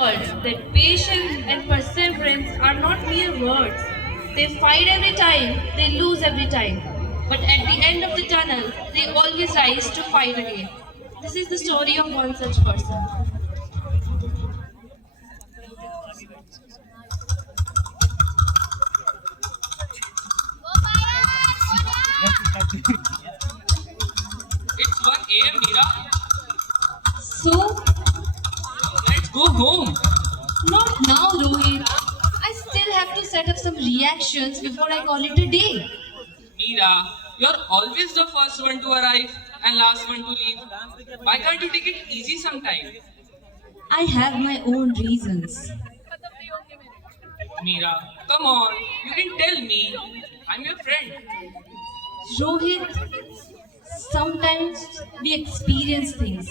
world that patience and perseverance are not mere words. They fight every time, they lose every time. But at the end of the tunnel, they always rise to fight again. This is the story of one such person. It's 1 a.m. Mira. So, Let's go home. not now, Rohit. I still have to set up some reactions before I call it a day. Mira, you're always the first one to arrive and last one to leave. Why can't you take it easy sometime? I have my own reasons. Mira, come on. You can tell me. I'm your friend. Rohit, sometimes we experience things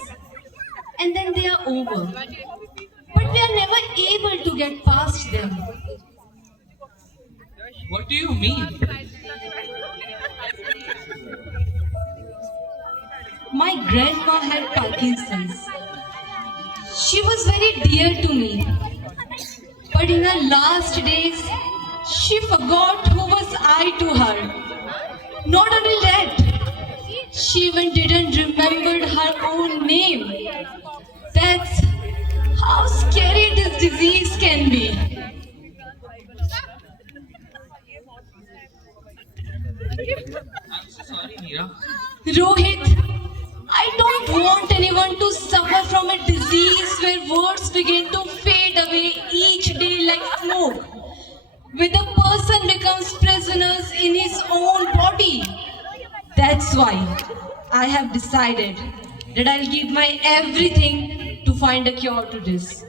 and then they are over. But we are never able to get past them. What do you mean? My grandma had Parkinson's. She was very dear to me. But in her last days, she forgot who was I to her. Not only that, she even didn't remember her own name. That's how scary this disease can be. I'm so sorry, Mira. Rohit, I don't want anyone to suffer from a disease where words begin to fade away each day like smoke, where the person becomes prisoners in his own body. That's why I have decided that I'll give my everything to find a cure to this.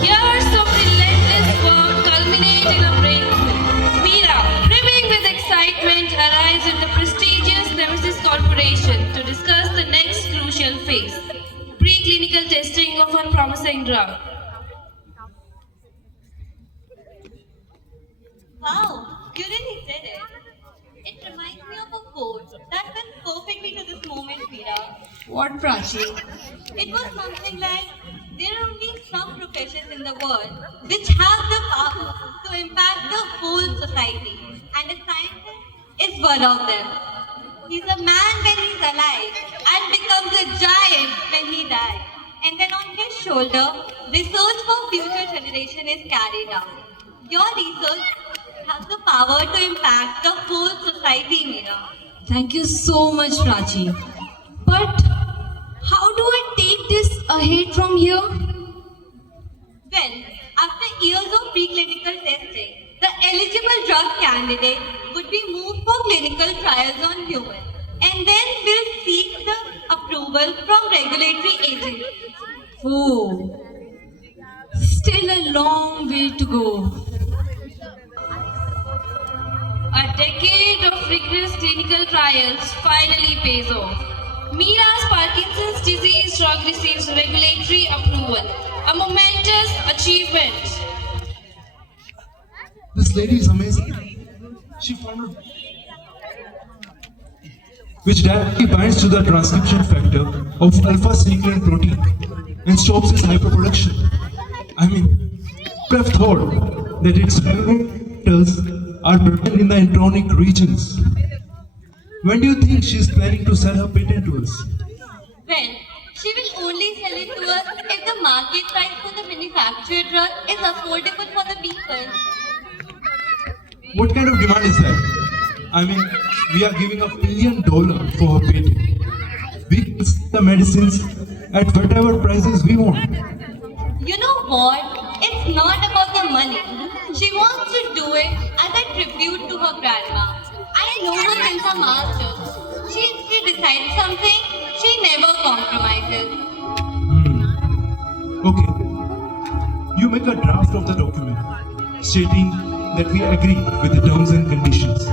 Years of relentless work culminate in a breakthrough. Meera, brimming with excitement, arrives at the prestigious Nemesis Corporation to discuss the next crucial phase, preclinical testing of her promising drug. Wow, you really did it. It reminds me of a quote that went perfectly to this moment, Veera. What, Prachi? It was something like, there are only some professions in the world which have the power to impact the whole society, and a scientist is one of them. He's a man when he's alive and becomes a giant when he dies. And then on his shoulder, research for future generation is carried out. Your research has the power to impact the whole society, Meera. Thank you so much, Prachi. But how do I take this ahead from here? Well, after years of preclinical testing, the eligible drug candidate would be moved for clinical trials on humans, and then we'll seek the approval from regulatory agencies. Oh, still a long way to go. A decade of rigorous clinical trials finally pays off. Mira's Parkinson's disease drug receives regulatory approval, a momentous achievement. This lady is amazing. She found out which directly binds to the transcription factor of alpha-synuclein protein and stops its hyperproduction. I mean, I have thought that its receptors are present in the intronic regions. When do you think she is planning to sell her patent to us? Well, she will only sell it to us if the market price for the manufactured drug is affordable for the people. What kind of demand is that? I mean, we are giving $1 billion for her patent. We can sell the medicines at whatever prices we want. You know what? It's not about the money. She wants to do it as a tribute to her grandma. I know her since a master. If she decides something, she never compromises. Okay. You make a draft of the document stating that we agree with the terms and conditions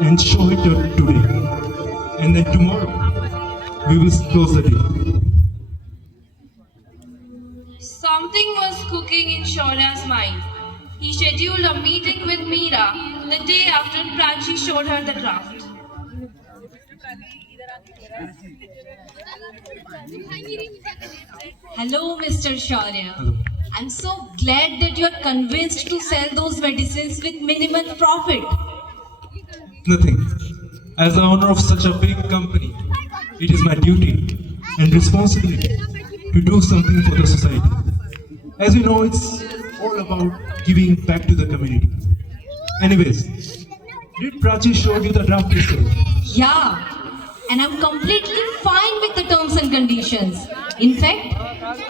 and show it today. And then tomorrow we will close the deal. Something was cooking in Shaura's mind. He scheduled a meeting with Meera the day after Prachi showed her the draft. Hello, Mr. Shaurya. Hello. I'm so glad that you are convinced to sell those medicines with minimal profit. Nothing. As the owner of such a big company, it is my duty and responsibility to do something for the society. As you know, it's all about giving back to the community. Anyways, did Prachi show you the draft yesterday? Yeah, and I'm completely fine with the terms and conditions. In fact,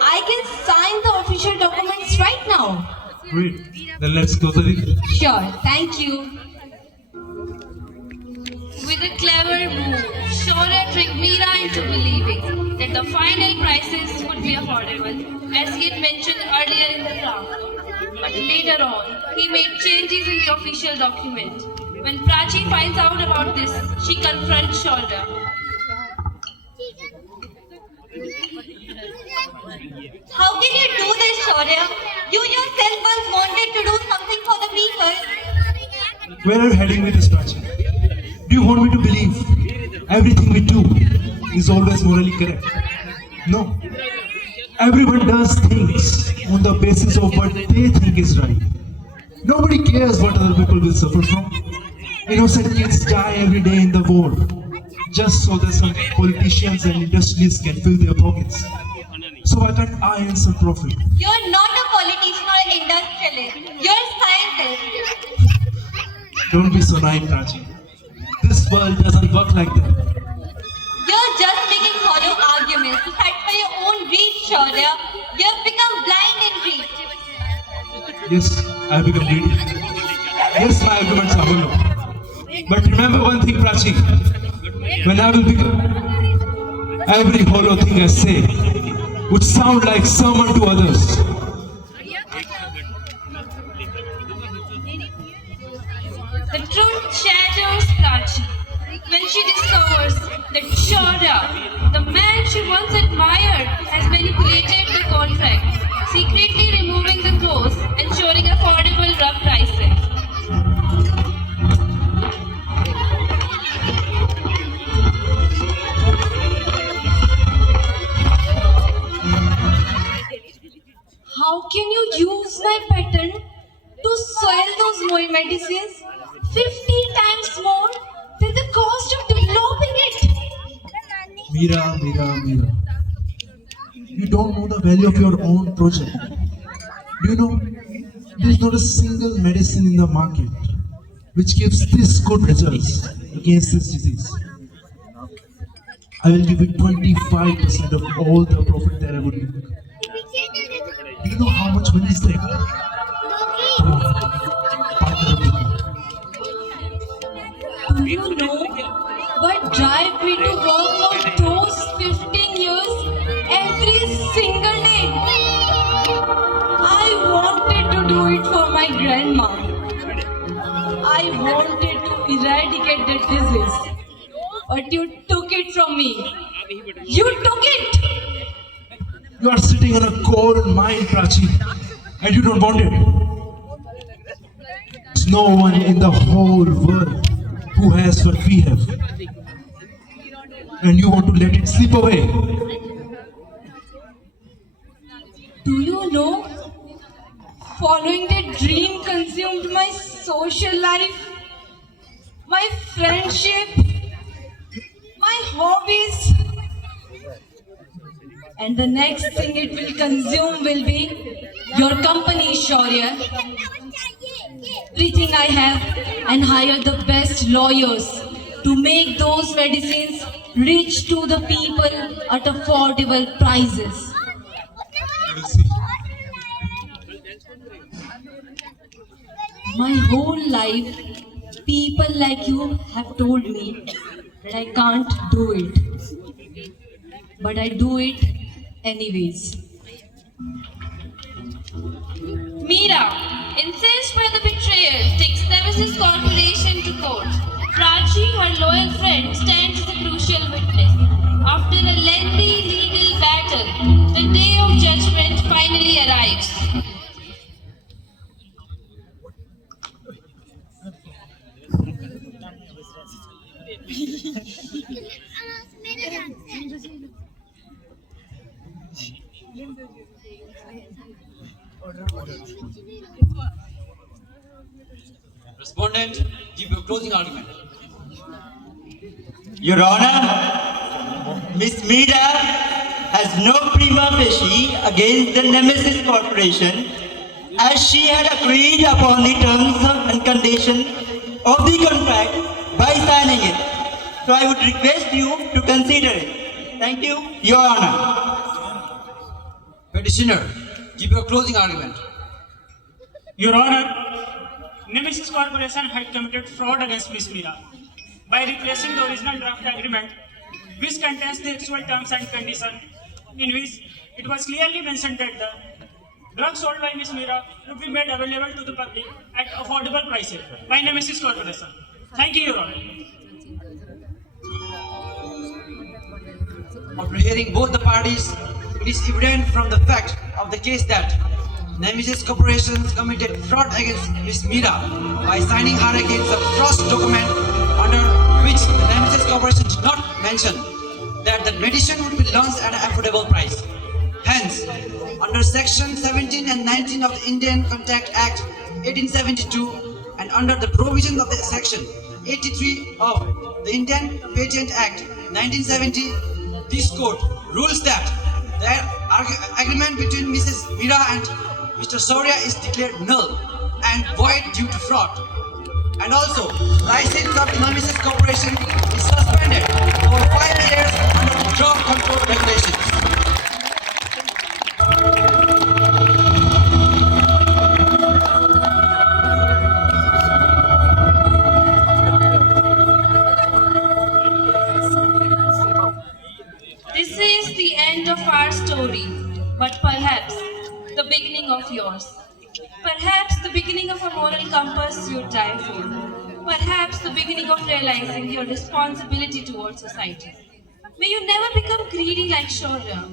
I can sign the official documents right now. Great. Then let's close the deal. Sure, thank you. With a clever move, Shaurya tricked Meera into believing that the final prices would be affordable, as he had mentioned earlier in the draft. But later on, he made changes in the official document. When Prachi finds out about this, she confronts Shaurya. How can you do this, Shaurya? You yourself once wanted to do something for the people. Where are you heading with this, Prachi? Do you want me to believe everything we do is always morally correct? No. Everyone does things on the basis of what they think is right. Nobody cares what other people will suffer from. Innocent kids die every day in the war just so that some politicians and industrialists can fill their pockets. So why can't I earn some profit? You're not a politician or industrialist. You're a scientist. Don't be so naive, Prachi. This world doesn't work like that. You're just making hollow arguments to satisfy your own greed, Shaurya. You've become blind in greed. Yes, I have become greedy. Yes, my arguments are hollow. But remember one thing, Prachi. When I will become, every hollow thing I say would sound like sermon to others. The truth shatters Prachi when she discovers that Shaurya, the man she once admired, has manipulated the contract, secretly removing the clause, ensuring affordable rough prices. How can you use my patent to sell those medicines 50 times more than the cost of developing it? Meera. You don't know the value of your own project. Do you know there's not a single medicine in the market which gives this good results against this disease? I will give you 25% of all the profit that I would make. Do you know how much money is that? Come on, partner up with me. Do you know what drive me to work for those 15 years every single day? I wanted to do it for my grandma. I wanted to eradicate that disease. But you took it from me. You took it! You are sitting on a gold mine, Prachi, and you don't want it. There's no one in the whole world who has what we have. And you want to let it slip away. Do you know? Following that dream consumed my social life, my friendship, my hobbies. And the next thing it will consume will be your company, Shaurya. Everything I have and hire the best lawyers to make those medicines reach to the people at affordable prices. You will see. My whole life, people like you have told me that I can't do it. But I do it anyways. Meera, incensed by the betrayal, takes Nemesis Corporation to court. Prachi, her loyal friend, stands as a crucial witness. After a lengthy legal battle, the day of judgment finally arrives. Respondent, give your closing argument. Your Honor, Miss Meera has no prima facie against the Nemesis Corporation as she had agreed upon the terms and conditions of the contract by signing it. So I would request you to consider it. Thank you, Your Honor. Petitioner, give your closing argument. Your Honor, Nemesis Corporation had committed fraud against Ms. Meera by replacing the original draft agreement, which contains the actual terms and conditions, in which it was clearly mentioned that the drugs sold by Ms. Meera would be made available to the public at affordable prices by Nemesis Corporation. Thank you, Your Honor. After hearing both the parties, it is evident from the fact of the case that Nemesis Corporation committed fraud against Ms. Meera by signing her against a trust document under which the Nemesis Corporation did not mention that the medicine would be launched at an affordable price. Hence, under Section 17 and 19 of the Indian Contract Act 1872 and under the provisions of the Section 83 of the Indian Patent Act 1970, this court rules that the agreement between Mrs. Meera and Mr. Soria is declared null and void due to fraud. And also, license of the Nemesis Corporation is suspended for 5 years under the drug control regulations. This is the end of our story, but perhaps the beginning of yours. Perhaps the beginning of a moral compass you'd die for. Perhaps the beginning of realizing your responsibility towards society. May you never become greedy like Shaurya.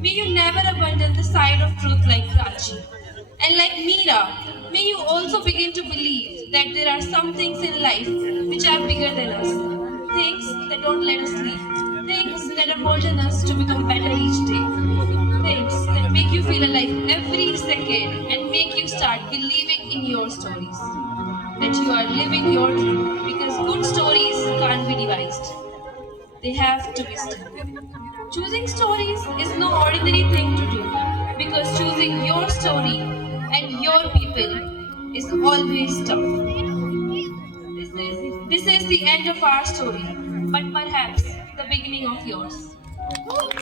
May you never abandon the side of truth like Prachi. And like Meera, may you also begin to believe that there are some things in life which are bigger than us. Things that don't let us sleep. Things that embolden us to become better each day. Things that make you feel alive every second and make you start believing in your stories. That you are living your dream because good stories can't be devised. They have to be still. Choosing stories is no ordinary thing to do because choosing your story and your people is always tough. This is the end of our story, but perhaps the beginning of yours.